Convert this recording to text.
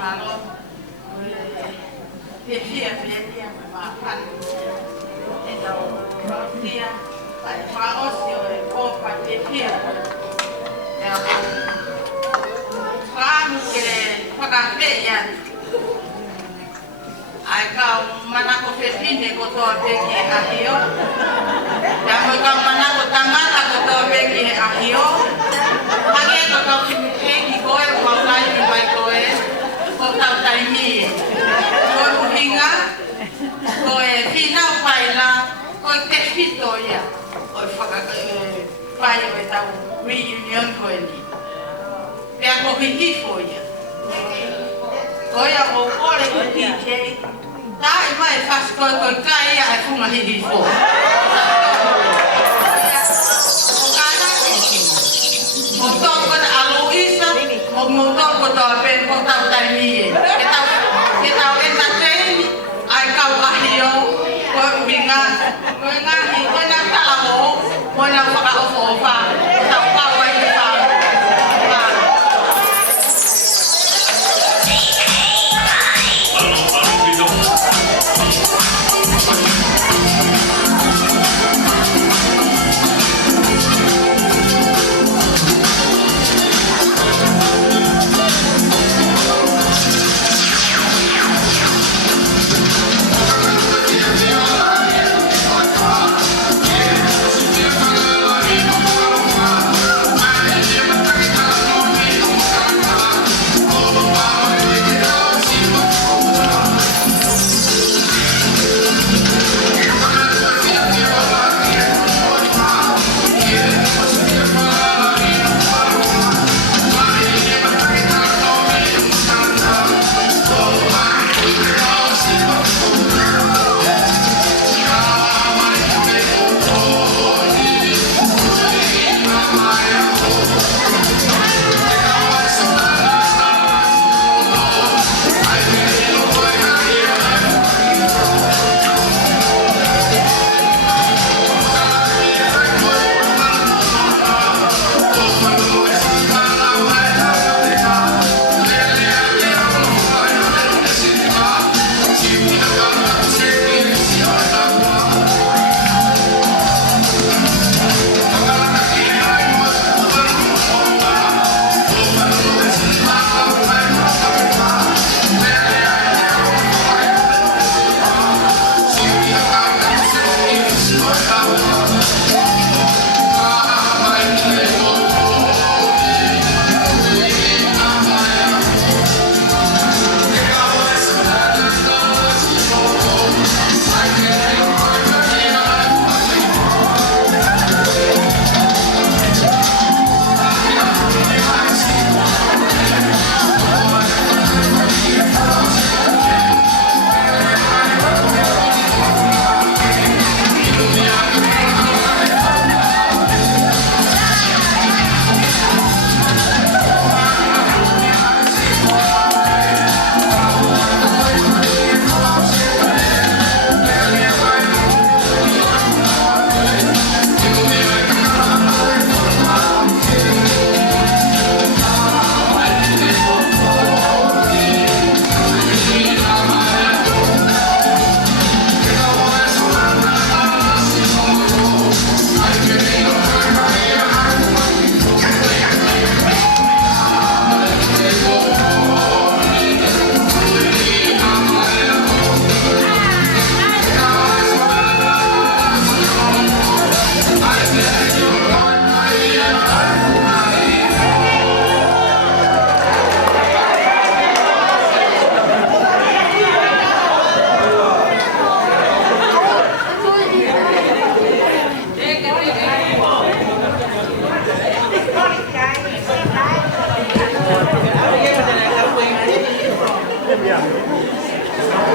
malo Pia makan Edau dia Pai maos yo ko pa pia Ya Kamu ke pagape ya Ai kau mana ko pepine ko to peki ahio Ya mo kau mana ko tangata ko to peki ahio Hage ko kau peki ko e ko kai ni pai ko e ko tau tai ni ko hinga ko e fina pai la ko te fito ya ko faka pai e tau reunion ko ni Pea ko hingi fo ya ko ya ko ole ko DJ Tai mai fas ko kai ya e funga hingi fo Motor ko Aloisa, motor ko